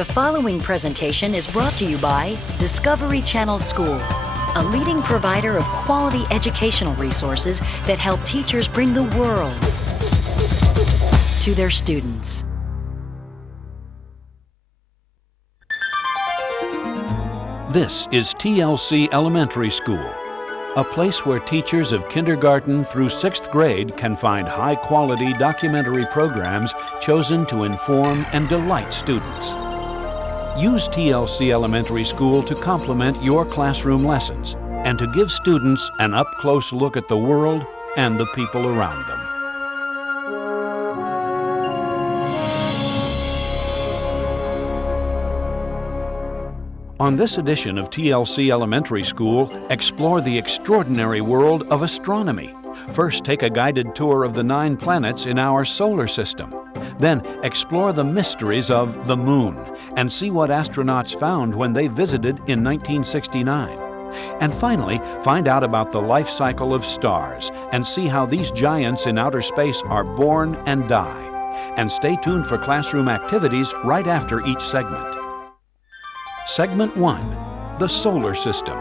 The following presentation is brought to you by Discovery Channel School, a leading provider of quality educational resources that help teachers bring the world to their students. This is TLC Elementary School, a place where teachers of kindergarten through 6th grade can find high-quality documentary programs chosen to inform and delight students. Use TLC Elementary School to complement your classroom lessons and to give students an up-close look at the world and the people around them. On this edition of TLC Elementary School, explore the extraordinary world of astronomy. First, take a guided tour of the 9 planets in our solar system. Then, explore the mysteries of the Moon and see what astronauts found when they visited in 1969. And finally, find out about the life cycle of stars and see how these giants in outer space are born and die. And stay tuned for classroom activities right after each segment. Segment 1, the Solar System.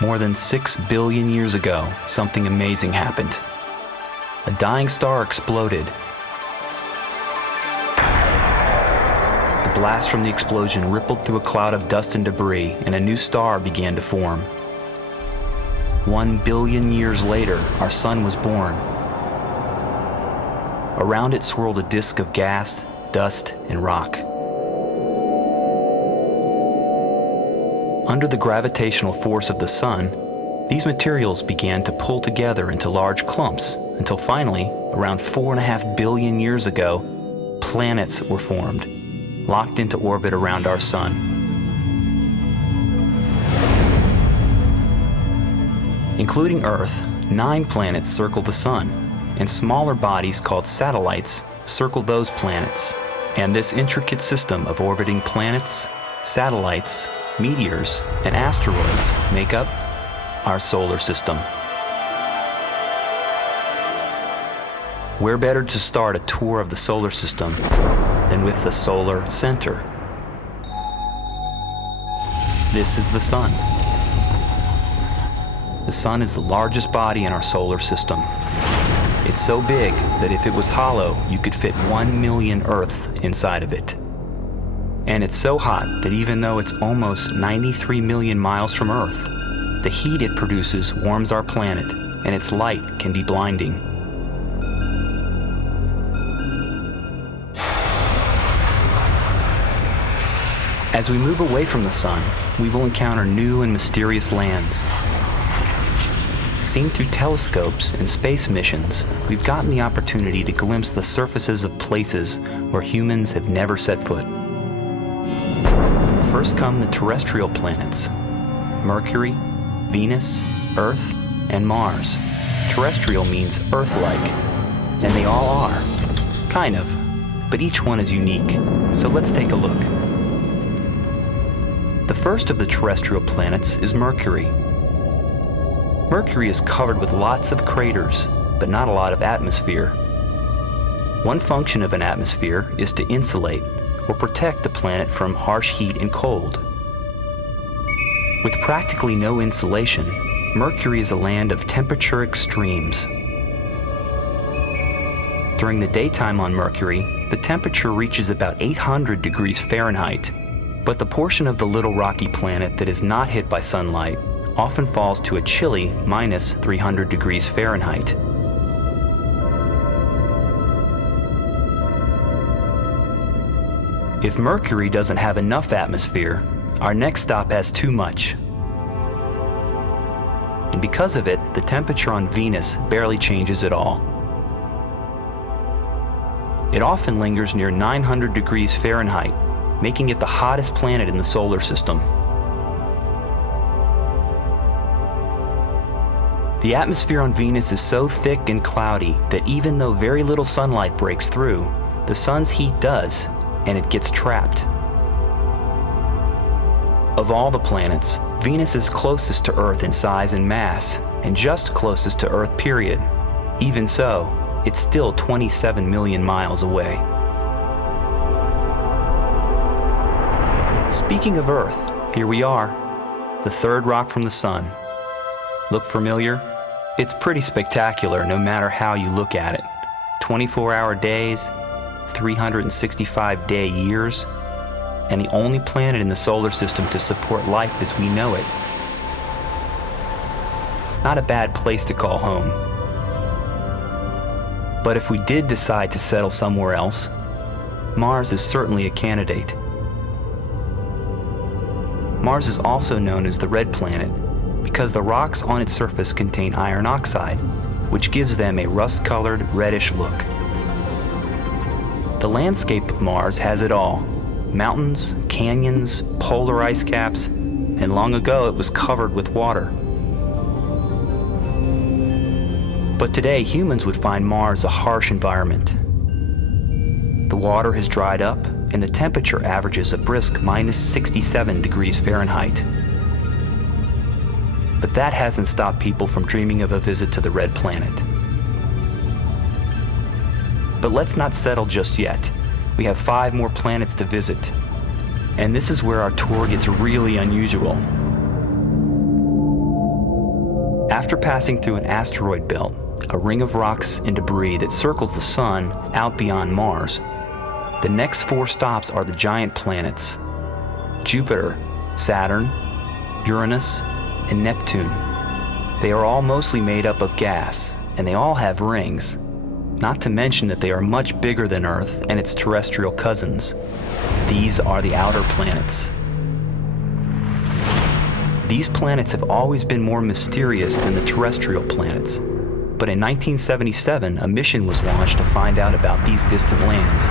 More than 6 billion years ago, something amazing happened. A dying star exploded. The blast from the explosion rippled through a cloud of dust and debris, and a new star began to form. 1 billion years later, our sun was born. Around it swirled a disk of gas, dust, and rock. Under the gravitational force of the sun, these materials began to pull together into large clumps until finally, around 4.5 billion years ago, planets were formed, locked into orbit around our sun. Including Earth, 9 planets circle the sun, and smaller bodies called satellites circle those planets. And this intricate system of orbiting planets, satellites, meteors, and asteroids make up our solar system. Where better to start a tour of the solar system than with the solar center? This is the sun. The sun is the largest body in our solar system. It's so big that if it was hollow, you could fit 1 million Earths inside of it. And it's so hot that even though it's almost 93 million miles from Earth, the heat it produces warms our planet, and its light can be blinding. As we move away from the sun, we will encounter new and mysterious lands. Seen through telescopes and space missions, we've gotten the opportunity to glimpse the surfaces of places where humans have never set foot. First come the terrestrial planets: Mercury, Venus, Earth, and Mars. Terrestrial means Earth-like, and they all are. Kind of, but each one is unique, so let's take a look. The first of the terrestrial planets is Mercury. Mercury is covered with lots of craters, but not a lot of atmosphere. One function of an atmosphere is to insulate or protect the planet from harsh heat and cold. With practically no insulation, Mercury is a land of temperature extremes. During the daytime on Mercury, the temperature reaches about 800 degrees Fahrenheit, but the portion of the little rocky planet that is not hit by sunlight often falls to a chilly minus 300 degrees Fahrenheit. If Mercury doesn't have enough atmosphere, our next stop has too much. And because of it, the temperature on Venus barely changes at all. It often lingers near 900 degrees Fahrenheit, making it the hottest planet in the solar system. The atmosphere on Venus is so thick and cloudy that even though very little sunlight breaks through, the sun's heat does, and it gets trapped. Of all the planets, Venus is closest to Earth in size and mass, and just closest to Earth, period. Even so, it's still 27 million miles away. Speaking of Earth, here we are, the third rock from the sun. Look familiar? It's pretty spectacular no matter how you look at it. 24-hour days, 365-day years, and the only planet in the solar system to support life as we know it. Not a bad place to call home. But if we did decide to settle somewhere else, Mars is certainly a candidate. Mars is also known as the red planet because the rocks on its surface contain iron oxide, which gives them a rust-colored, reddish look. The landscape of Mars has it all: mountains, canyons, polar ice caps, and long ago it was covered with water. But today, humans would find Mars a harsh environment. The water has dried up, and the temperature averages a brisk minus 67 degrees Fahrenheit. But that hasn't stopped people from dreaming of a visit to the red planet. But let's not settle just yet. We have 5 more planets to visit. And this is where our tour gets really unusual. After passing through an asteroid belt, a ring of rocks and debris that circles the sun out beyond Mars, the next 4 stops are the giant planets: Jupiter, Saturn, Uranus, and Neptune. They are all mostly made up of gas, and they all have rings. Not to mention that they are much bigger than Earth and its terrestrial cousins. These are the outer planets. These planets have always been more mysterious than the terrestrial planets. But in 1977, a mission was launched to find out about these distant lands.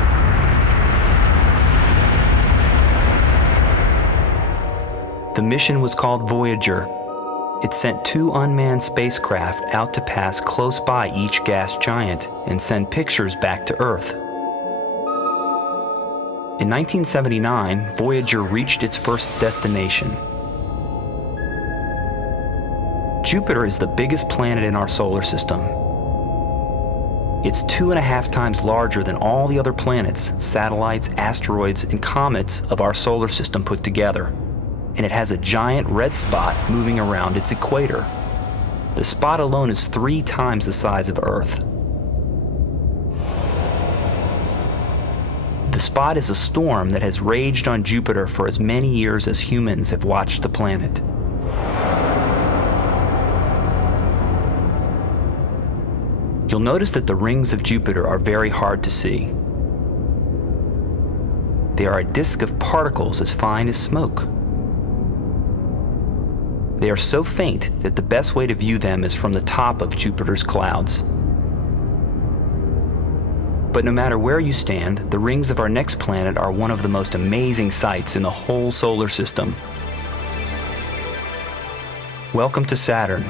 The mission was called Voyager. It sent 2 unmanned spacecraft out to pass close by each gas giant and send pictures back to Earth. In 1979, Voyager reached its first destination. Jupiter is the biggest planet in our solar system. It's 2.5 times larger than all the other planets, satellites, asteroids, and comets of our solar system put together. And it has a giant red spot moving around its equator. The spot alone is 3 times the size of Earth. The spot is a storm that has raged on Jupiter for as many years as humans have watched the planet. You'll notice that the rings of Jupiter are very hard to see. They are a disk of particles as fine as smoke. They are so faint that the best way to view them is from the top of Jupiter's clouds. But no matter where you stand, the rings of our next planet are one of the most amazing sights in the whole solar system. Welcome to Saturn.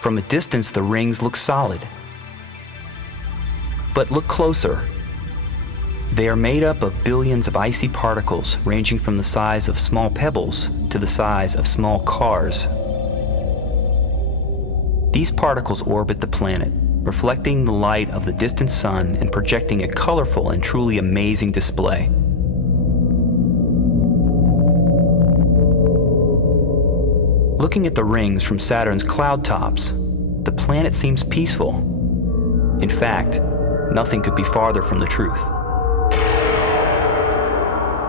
From a distance, the rings look solid. But look closer. They are made up of billions of icy particles ranging from the size of small pebbles to the size of small cars. These particles orbit the planet, reflecting the light of the distant sun and projecting a colorful and truly amazing display. Looking at the rings from Saturn's cloud tops, the planet seems peaceful. In fact, nothing could be farther from the truth.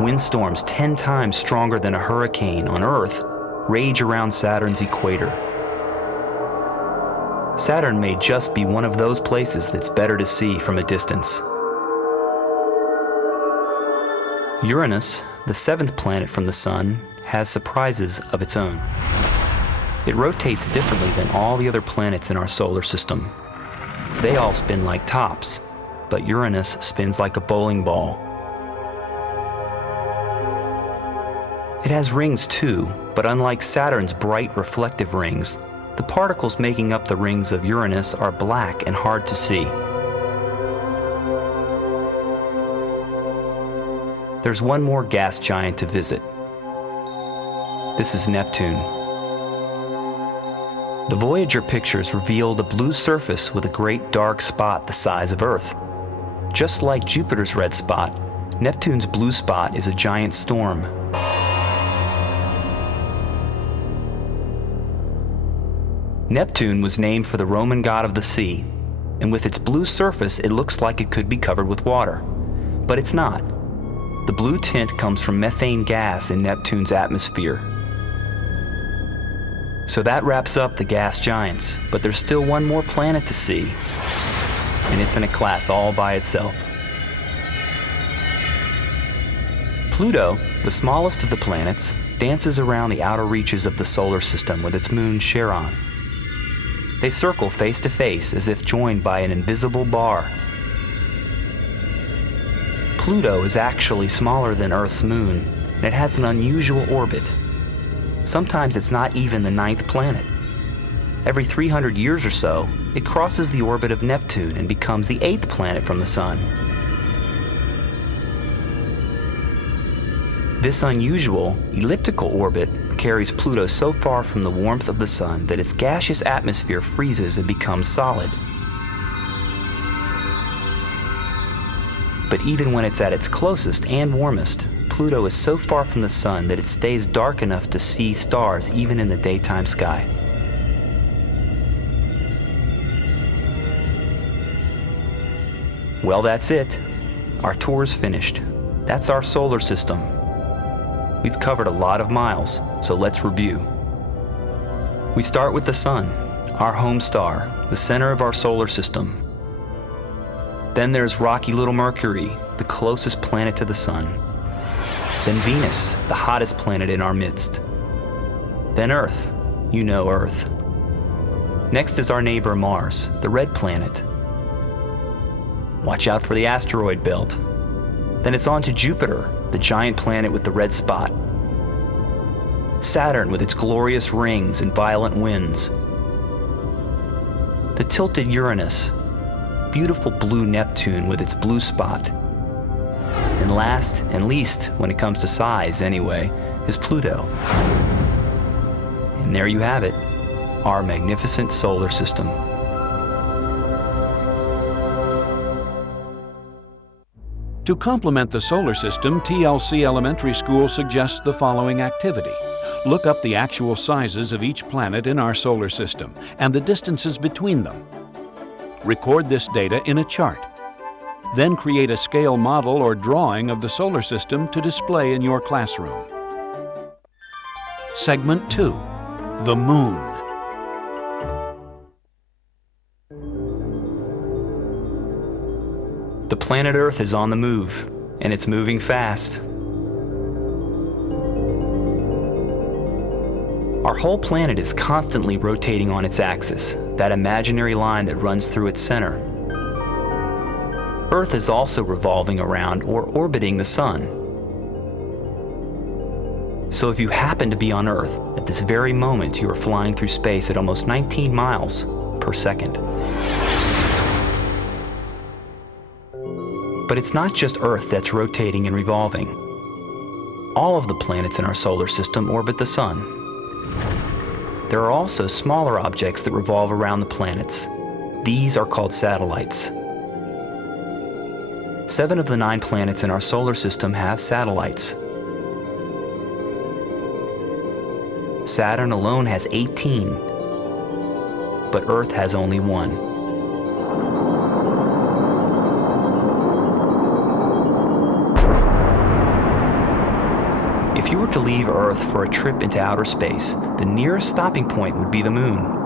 Windstorms 10 times stronger than a hurricane on Earth rage around Saturn's equator. Saturn may just be one of those places that's better to see from a distance. Uranus, the 7th planet from the Sun, has surprises of its own. It rotates differently than all the other planets in our solar system. They all spin like tops, but Uranus spins like a bowling ball. It has rings too, but unlike Saturn's bright reflective rings, the particles making up the rings of Uranus are black and hard to see. There's one more gas giant to visit. This is Neptune. The Voyager pictures revealed a blue surface with a great dark spot the size of Earth. Just like Jupiter's red spot, Neptune's blue spot is a giant storm. Neptune was named for the Roman god of the sea, and with its blue surface it looks like it could be covered with water. But it's not. The blue tint comes from methane gas in Neptune's atmosphere. So that wraps up the gas giants, but there's still one more planet to see, and it's in a class all by itself. Pluto, the smallest of the planets, dances around the outer reaches of the solar system with its moon Charon. They circle face to face as if joined by an invisible bar. Pluto is actually smaller than Earth's moon, and it has an unusual orbit. Sometimes it's not even the 9th planet. Every 300 years or so, it crosses the orbit of Neptune and becomes the 8th planet from the Sun. This unusual, elliptical orbit carries Pluto so far from the warmth of the Sun that its gaseous atmosphere freezes and becomes solid. But even when it's at its closest and warmest, Pluto is so far from the Sun that it stays dark enough to see stars even in the daytime sky. Well, that's it. Our tour's finished. That's our solar system. We've covered a lot of miles, so let's review. We start with the Sun, our home star, the center of our solar system. Then there's rocky little Mercury, the closest planet to the Sun. Then Venus, the hottest planet in our midst. Then Earth, you know Earth. Next is our neighbor Mars, the red planet. Watch out for the asteroid belt. Then it's on to Jupiter, the giant planet with the red spot. Saturn with its glorious rings and violent winds. The tilted Uranus, beautiful blue Neptune with its blue spot. And last and least, when it comes to size anyway, is Pluto. And there you have it, our magnificent solar system. To complement the solar system, TLC Elementary School suggests the following activity. Look up the actual sizes of each planet in our solar system and the distances between them. Record this data in a chart. Then create a scale model or drawing of the solar system to display in your classroom. Segment 2. The Moon. The planet Earth is on the move, and it's moving fast. Our whole planet is constantly rotating on its axis, that imaginary line that runs through its center. Earth is also revolving around or orbiting the Sun. So if you happen to be on Earth, at this very moment you are flying through space at almost 19 miles per second. But it's not just Earth that's rotating and revolving. All of the planets in our solar system orbit the Sun. There are also smaller objects that revolve around the planets. These are called satellites. 7 of the 9 planets in our solar system have satellites. Saturn alone has 18, but Earth has only 1. If you were to leave Earth for a trip into outer space, the nearest stopping point would be the Moon.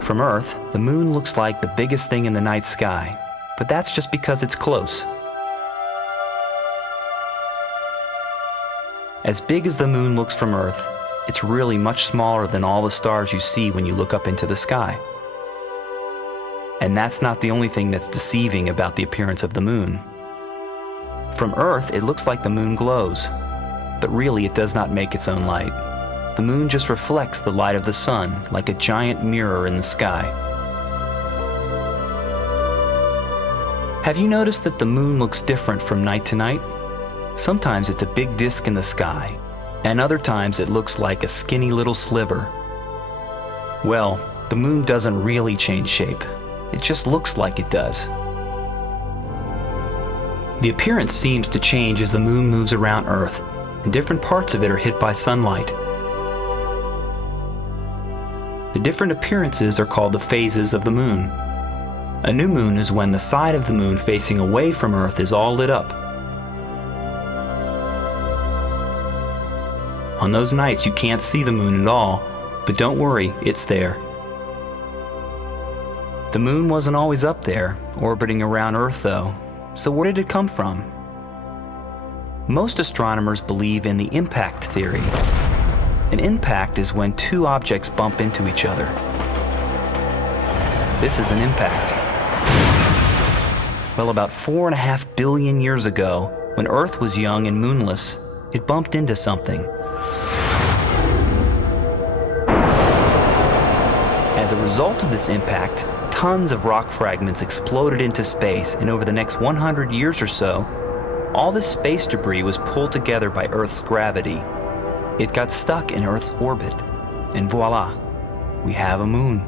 From Earth, the Moon looks like the biggest thing in the night sky, but that's just because it's close. As big as the Moon looks from Earth, it's really much smaller than all the stars you see when you look up into the sky. And that's not the only thing that's deceiving about the appearance of the Moon. From Earth, it looks like the Moon glows, but really it does not make its own light. The Moon just reflects the light of the Sun like a giant mirror in the sky. Have you noticed that the Moon looks different from night to night? Sometimes it's a big disk in the sky, and other times it looks like a skinny little sliver. Well, the moon doesn't really change shape. It just looks like it does. The appearance seems to change as the moon moves around Earth, and different parts of it are hit by sunlight. The different appearances are called the phases of the moon. A new moon is when the side of the moon facing away from Earth is all lit up. On those nights you can't see the moon at all, but don't worry, it's there. The moon wasn't always up there, orbiting around Earth though, so where did it come from? Most astronomers believe in the impact theory. An impact is when two objects bump into each other. This is an impact. Well, about 4.5 billion years ago, when Earth was young and moonless, it bumped into something. As a result of this impact, tons of rock fragments exploded into space, and over the next 100 years or so, all this space debris was pulled together by Earth's gravity. It got stuck in Earth's orbit, and voila, we have a moon.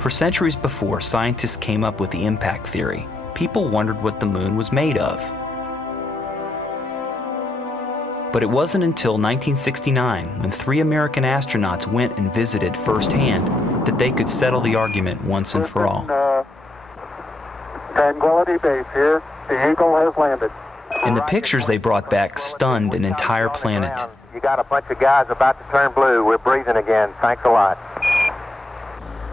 For centuries before scientists came up with the impact theory, people wondered what the moon was made of. But it wasn't until 1969, when 3 American astronauts went and visited firsthand, that they could settle the argument once and for all. Tranquility Base here. The Eagle has landed. And the pictures they brought back stunned an entire planet. You got a bunch of guys about to turn blue. We're breathing again. Thanks a lot.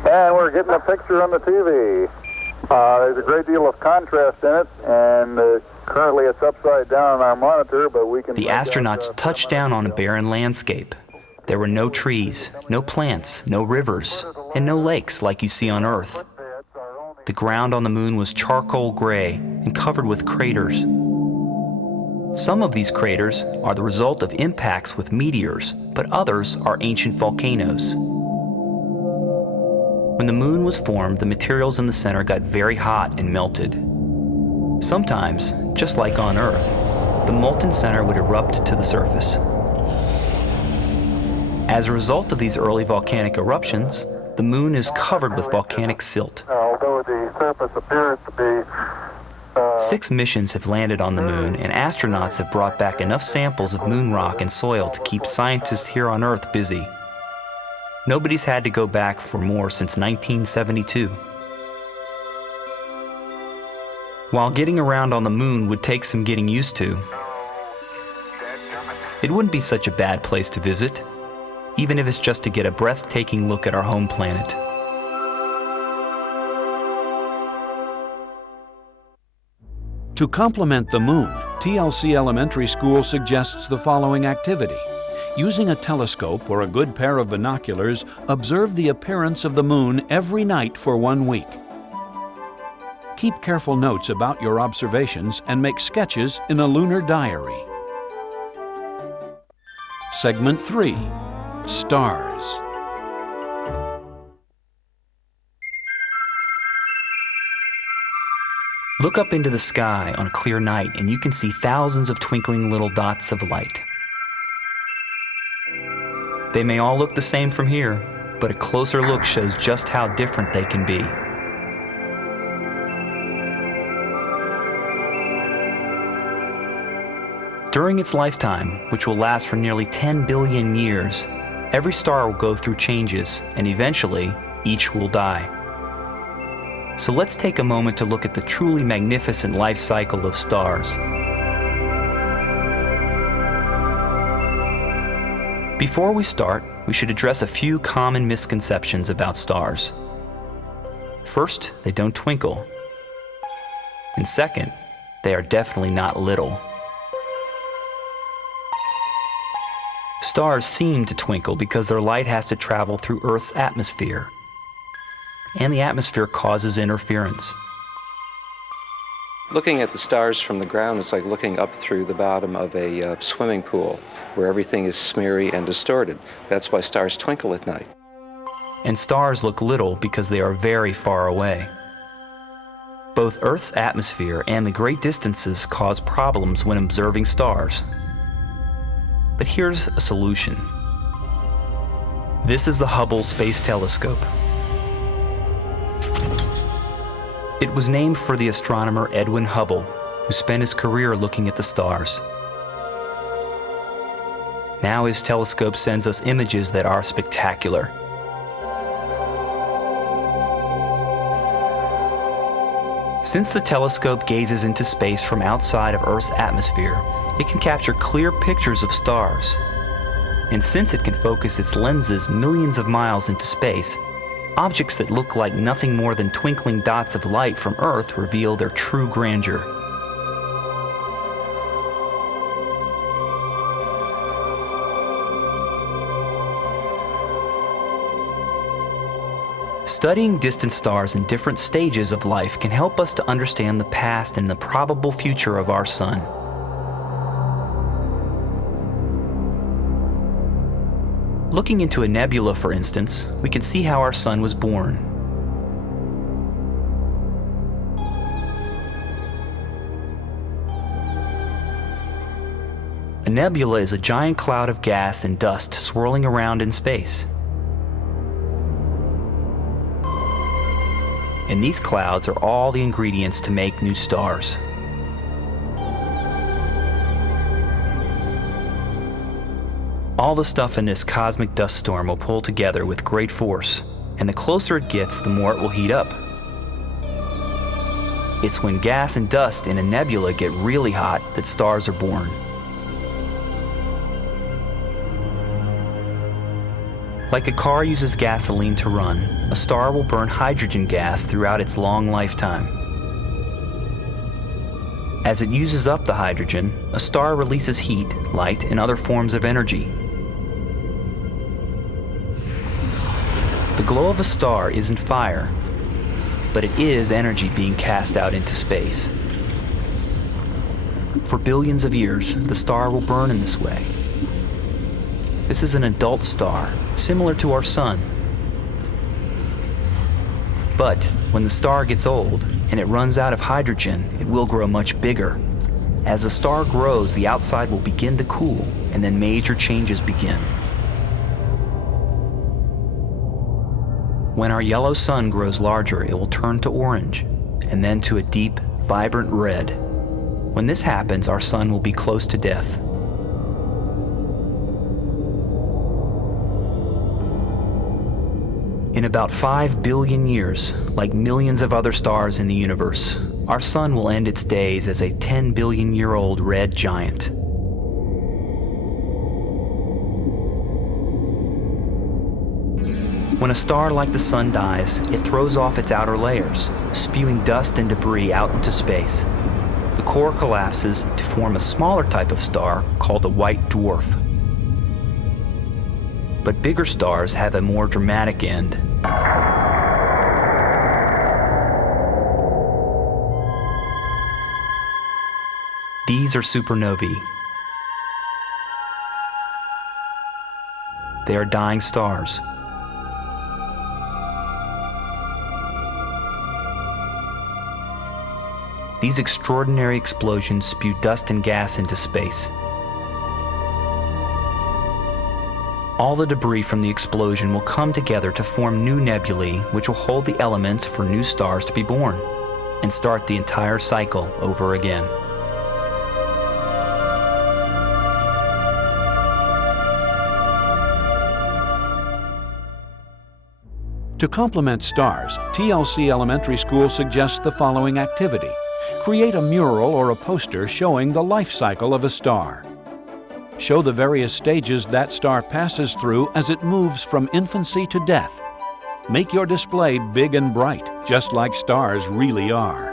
And we're getting a picture on the TV. There's a great deal of contrast in it, and currently it's upside down on our monitor, but we can... The astronauts touched down on a barren landscape. There were no trees, no plants, no rivers, and no lakes like you see on Earth. The ground on the moon was charcoal gray and covered with craters. Some of these craters are the result of impacts with meteors, but others are ancient volcanoes. When the moon was formed, the materials in the center got very hot and melted. Sometimes, just like on Earth, the molten center would erupt to the surface. As a result of these early volcanic eruptions, the moon is covered with volcanic silt. Although the surface appears to be... 6 missions have landed on the moon, and astronauts have brought back enough samples of moon rock and soil to keep scientists here on Earth busy. Nobody's had to go back for more since 1972. While getting around on the moon would take some getting used to, it wouldn't be such a bad place to visit, even if it's just to get a breathtaking look at our home planet. To complement the moon, TLC Elementary School suggests the following activity. Using a telescope or a good pair of binoculars, observe the appearance of the moon every night for 1 week. Keep careful notes about your observations and make sketches in a lunar diary. Segment 3. Stars. Look up into the sky on a clear night and you can see thousands of twinkling little dots of light. They may all look the same from here, but a closer look shows just how different they can be. During its lifetime, which will last for nearly 10 billion years, every star will go through changes, and eventually, each will die. So let's take a moment to look at the truly magnificent life cycle of stars. Before we start, we should address a few common misconceptions about stars. First, they don't twinkle. And second, they are definitely not little. Stars seem to twinkle because their light has to travel through Earth's atmosphere, and the atmosphere causes interference. Looking at the stars from the ground is like looking up through the bottom of a swimming pool where everything is smeary and distorted. That's why stars twinkle at night. And stars look little because they are very far away. Both Earth's atmosphere and the great distances cause problems when observing stars. But here's a solution. This is the Hubble Space Telescope. It was named for the astronomer Edwin Hubble, who spent his career looking at the stars. Now his telescope sends us images that are spectacular. Since the telescope gazes into space from outside of Earth's atmosphere, it can capture clear pictures of stars. And since it can focus its lenses millions of miles into space, objects that look like nothing more than twinkling dots of light from Earth reveal their true grandeur. Studying distant stars in different stages of life can help us to understand the past and the probable future of our sun. Looking into a nebula, for instance, we can see how our sun was born. A nebula is a giant cloud of gas and dust swirling around in space. And these clouds are all the ingredients to make new stars. All the stuff in this cosmic dust storm will pull together with great force, and the closer it gets, the more it will heat up. It's when gas and dust in a nebula get really hot that stars are born. Like a car uses gasoline to run, a star will burn hydrogen gas throughout its long lifetime. As it uses up the hydrogen, a star releases heat, light, and other forms of energy. The glow of a star isn't fire, but it is energy being cast out into space. For billions of years, the star will burn in this way. This is an adult star, similar to our sun. But when the star gets old and it runs out of hydrogen, it will grow much bigger. As the star grows, the outside will begin to cool, and then major changes begin. When our yellow sun grows larger, it will turn to orange, and then to a deep, vibrant red. When this happens, our sun will be close to death. In about 5 billion years, like millions of other stars in the universe, our sun will end its days as a 10 billion-year-old red giant. When a star like the sun dies, it throws off its outer layers, spewing dust and debris out into space. The core collapses to form a smaller type of star called a white dwarf. But bigger stars have a more dramatic end. These are supernovae. They are dying stars. These extraordinary explosions spew dust and gas into space. All the debris from the explosion will come together to form new nebulae, which will hold the elements for new stars to be born, and start the entire cycle over again. To complement stars, TLC Elementary School suggests the following activity. Create a mural or a poster showing the life cycle of a star. Show the various stages that star passes through as it moves from infancy to death. Make your display big and bright, just like stars really are.